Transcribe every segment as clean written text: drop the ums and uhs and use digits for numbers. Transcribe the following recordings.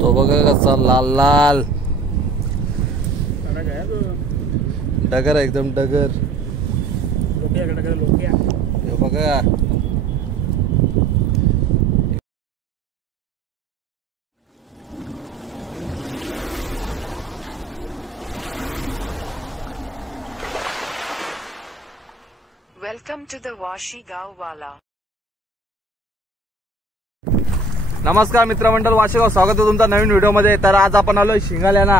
तो बघा कसा लाल लाल डगर आहे एकदम डगर. हे बघा Welcome to the Washi Gaowala. नमस्कार मित्रमंडळ वाशेगाव, स्वागत आहे तुमचा नवीन व्हिडिओ मध्ये. तर आज आपण आलोय शिंगाल्याना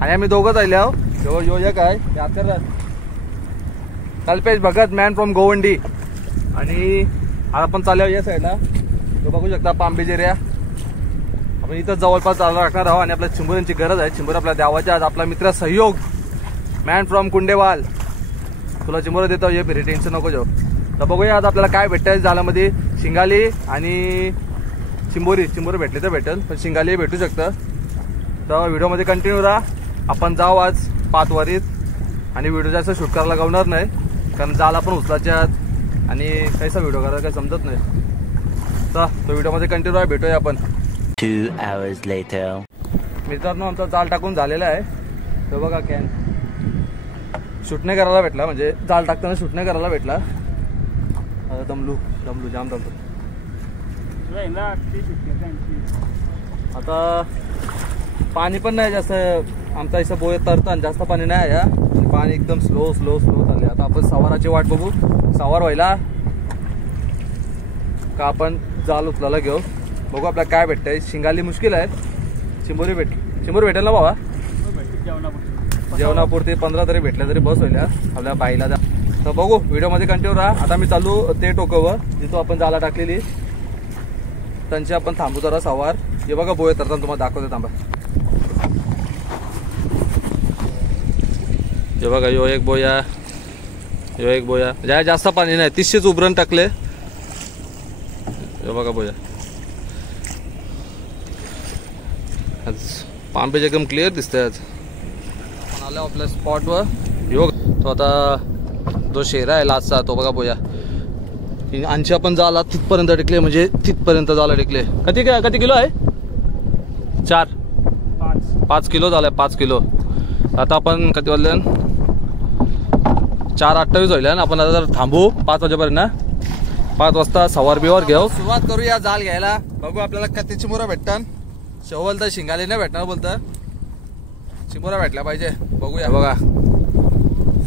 आणि आम्ही दोघंच आले आहो. जो एक आहे यातर कल्पेश भगत मॅन फ्रॉम गोवंडी आणि आज आपण चाललो या साईडला. तो बघू शकता पांबेज एरिया. आपण इथं जवळपास चालू राखणार आहोत आणि आपल्या चिंबोऱ्यांची गरज आहे. चिंबोर आपल्या द्यावाच्या. आज आपला मित्र सहयोग मॅन फ्रॉम कुंडेवाल तुला चिंबोरा देतो, ये फिरे टेन्शन नको जाऊ. तर बघूया आज आपल्याला काय भेटतं झाल्यामध्ये. शिंगाली आणि चिंबोरी भेटले तर भेटेल, पण शिंगाली भेटू शकतं. तर व्हिडिओमध्ये कंटिन्यू राहा. आपण जाऊ आज पातवारीत आणि व्हिडिओ जास्त शूट करायला गावणार नाही, कारण जाल आपण उचलायचे आहात आणि काहीसा व्हिडिओ करायला काही समजत नाही. तर तो व्हिडिओमध्ये कंटिन्यू राहा. भेटूया आपण 2 hours later. मित्रांनो आमचा जाल टाकून झालेला आहे. तो बघा कॅन शूट नाही करायला भेटला, म्हणजे जाल टाकताना शूट नाही करायला भेटला. दमलू जाम दमतो. आता पाणी पण नाही जास्त. आमचा इथं बोय तरतं जास्त पाणी नाही आहे. पाणी एकदम स्लो चालले. आता आपण सवाराची वाट बघू. सवार व्हायला का आपण जाल उचलायला घेऊ. बघू आपल्याला काय भेटतंय. शिंगाली मुश्किल आहे. चिंबोरी भेटेल ना बाबा. जेवणापुरती 15 तरी भेटल्या तरी बस होईल आपल्या बाईला. तर बघू व्हिडिओमध्ये कंटिन्यू राहा. आता मी चालू ते टोकावर जिथं आपण जाला टाकलेली त्यांची आपण थांबू जरा सवार. हे बघा बोय तरताना तुम्हाला दाखवते थांबा. हे बघा यो एक बोया ज्या जास्त पाणी नाही 300 उभरण टाकले. हे बघा बोया आज पांपेज एकदम क्लिअर दिसतंय. आज आपण आलो आपल्या स्पॉटवर. यो तो आता जो शेरा आहे लास्टचा तो बघा बोया. आणखी आपण जाला तिथपर्यंत टिकले, म्हणजे तिथपर्यंत जाला टिकले. किती किलो आहे. 5 किलो झालाय. 5 किलो. आता आपण किती वाजले 4:28 होईल ना. आपण आता थांबू 5 वाजेपर्यंत. 5 वाजता सवार बिवार घेऊ. सुरुवात करूया जाल घ्यायला. बघू आपल्याला किती चिंबोरा भेटतात. शेवल तर शिंगाली नाही भेटणार बोलतं. चिंबोरा भेटला पाहिजे. बघूया. बघा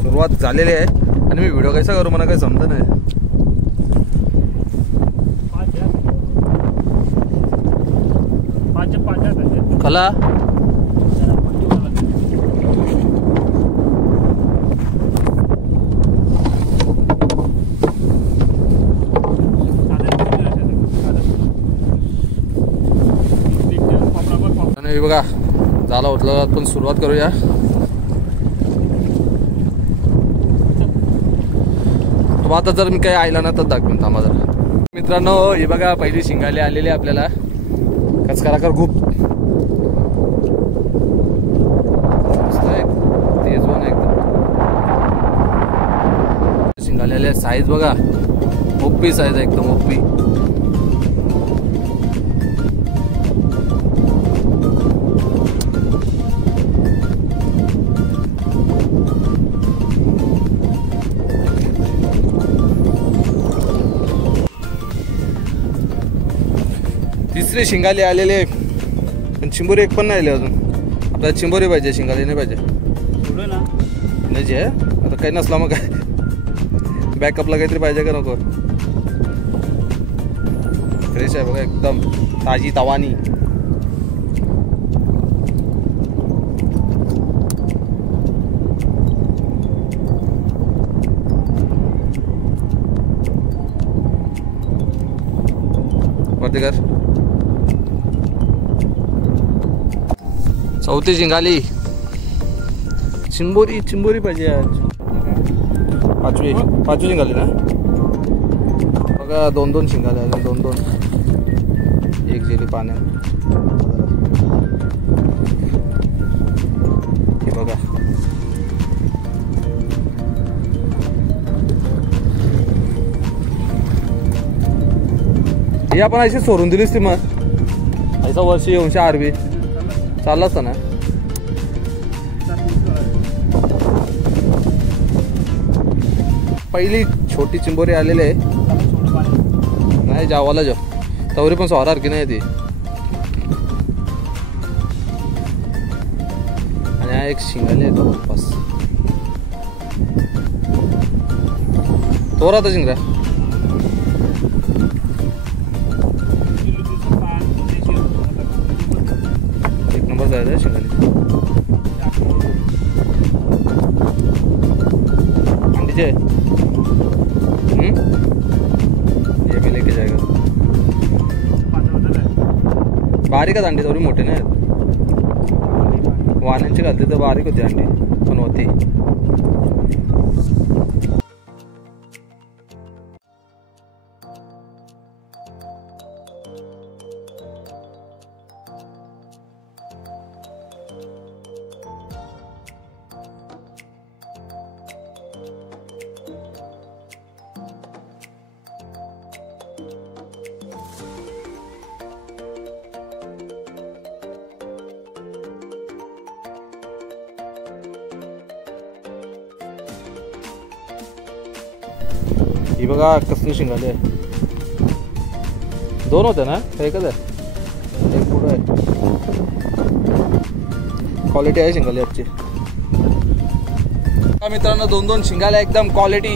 सुरुवात झालेली आहे आणि मी व्हिडिओ कसा करू मला काही समजत नाही. खला आणि बघा झाला उठला. पण सुरुवात करूया. आता जर मी काही आयला ना तर दाखवून थांबा जरा. मित्रांनो ही बघा पहिली शिंगाली आलेली आपल्याला. कचकराकर खूप तेज वन एकदम शिंगाली आले. साईज बघा ओपी साईज आहे एकदम ओपी. तिसरी शिंगाली आलेले, पण चिंबोरी एक पण नाही आले अजून. आपल्याला चिंबोरी पाहिजे, शिंगाली नाही पाहिजे. नाही जे आता काही नसला मग काय बॅकअपला काहीतरी पाहिजे का नको. फ्रेश आहे बघा एकदम ताजी तवानी. वरती कर. चौथी शिंगाली. चिंबोरी पाहिजे आज. पाचवी शिंगाली ना. बघा 2-2 शिंगाले आले. 2-2 एक जेली पाण्यात. हे बघा ही आपण अशी सोडून दिलीस ती. मग ऐसा वर्षी येऊनशे आरबी चालला असता ना. पहिली छोटी चिंबोरी आलेली आहे. नाही जावाला जा तवरी पण स्वारारखी नाही ती. आणि हा एक शिंगाले आहे जवळपास. तो राहता शिंगरा एक नंबर जायचं आहे शिंगाली. अंडीचे ये भी लेके जाएगा. बारीकच अंडी थोडी मोठी नाही. वाण्यांची घातली तर बारीक होती अंडी पण होती. ही बघा कसली शिंगाली आहे. दोन होते ना एकच आहे. एक पुढं आहे. क्वालिटी आहे शिंगाली आजची. मित्रांनो 2-2 शिंगाल्या एकदम क्वालिटी.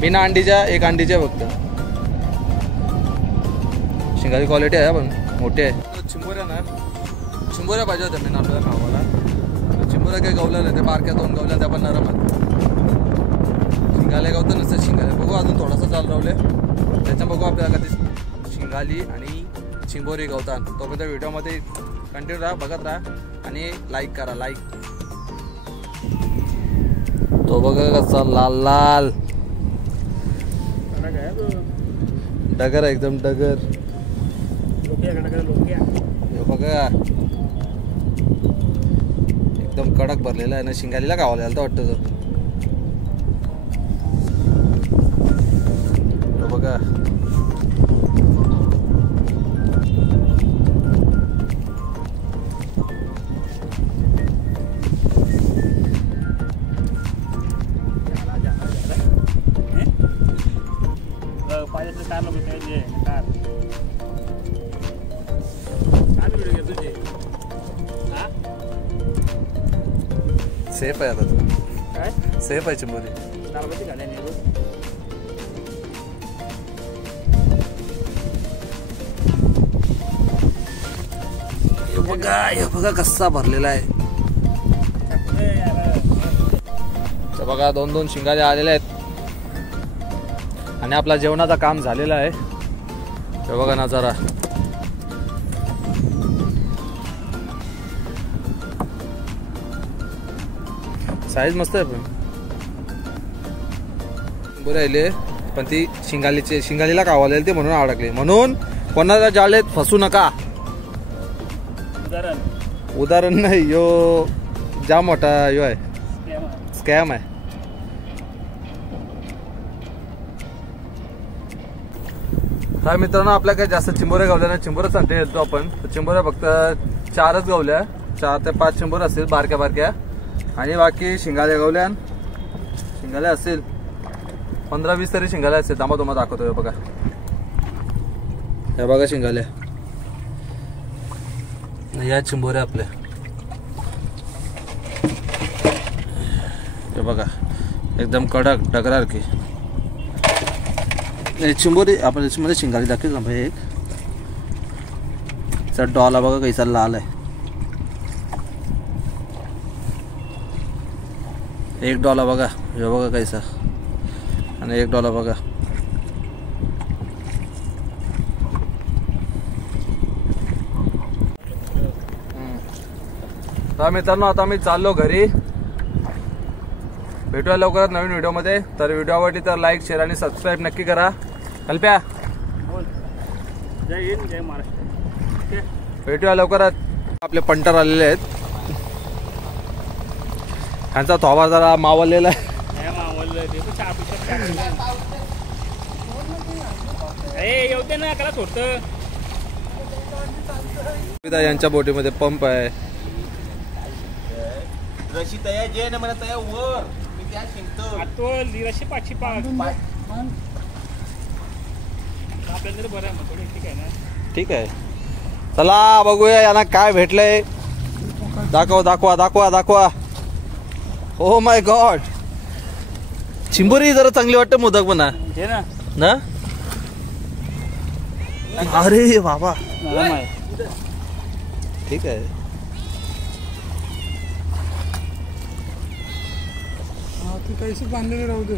बिना अंडीच्या एक अंडीच्या फक्त. शिंगाली क्वालिटी आहे पण मोठी आहे. चिंबोऱ्या ना चिंबोऱ्या पाहिजे होत्या मी आपल्याला खावाला. चिंबोऱ्या काही गवल्या नाही. ते बारक्या 2 गवल्या त्या पण नरम आहेत. शिंगाले गावतं नसतं शिंगाले. बघू अजून थोडासा चालू रावले त्याच्या बघू आपल्याला कधी शिंगाली आणि चिंबोरी गवतात. तोपर्यंत व्हिडिओमध्ये कंटिन्यू राहा बघत राहा आणि लाईक करा. लाईक तो बघा कसा लाल लाल डगर आहे एकदम डगर. बघा एकदम कडक भरलेला आहे ना. शिंगालीला गावाला आलं तर वाटतं तो बघा. सेफ आहे आता तू. सेफ आहे चिंबोरी. हे बघा कसा भरलेला आहे. तर बघा 2-2 शिंगाले आलेले आहेत आणि आपला जेवणाचा काम झालेला आहे. हे बघा नजारा. साईज मस्त आहे पण बरं राहिले. पण ती शिंगालीला कावाले ते म्हणून अडकले. म्हणून कोणाला जाळेत फसू नका. उदाहरण नाही यो जाम मोठा यो आहे. स्कॅम आहे. काय मित्रांनो आपल्या काही जास्त चिंबोऱ्या गावल्या नाही. चिंबोऱ्यासाठी येतो आपण. चिंबोऱ्या फक्त 4च गावल्या. 4 ते 5 चिंबोऱ्या असतील बारक्या बारक्या आणि बाकी शिंगाल्या गावल्या. शिंगाल्या असतील 15-20 तरी शिंगाल्या असतील. दामा तुम्हाला दाखवतोय बघा. हे बघा शिंगाल्या. या चिंबोऱ्या आपल्या. हे बघा एकदम कडक डगरासारखी चिंबोरी. आपण याच्यामध्ये शिंगाली दाखवेल ना भाई. एक सर डॉला बघा कैसा लाल आहे. एक डॉला बघा. हे बघा कैसा. आणि एक डॉला बघा. तर मित्रांनो आता मी चाललो घरी. भेटूया लवकरात नवीन व्हिडिओमध्ये. तर व्हिडिओ आवडली तर लाईक शेअर आणि सबस्क्राईब नक्की करा. कल्प्या जय हिंद जय महाराष्ट्र. भेटूया लवकरात. आपले पंटर आलेले आहेत. त्यांचा थोबा जरा मावळलेला आहे. येऊ दे ना कला थोडं. यांच्या बोटीमध्ये पंप आहे. रशी तयार जे ना मला तयार वर मी त्या शिंकतो तो रशी पाचशे आपल्याला बरं आहे थोडी ठीक आहे ना. ठीक आहे चला बघूया यांना काय भेटलंय. दाखवा दाखवा दाखवा दाखवा. ओ माय गॉड चिंबोरी जरा चांगली वाटते मोदक पण हे ना ना. अरे बाबा नरम आहे. ठीक आहे. ती कैसे बांधलेली राहू दे.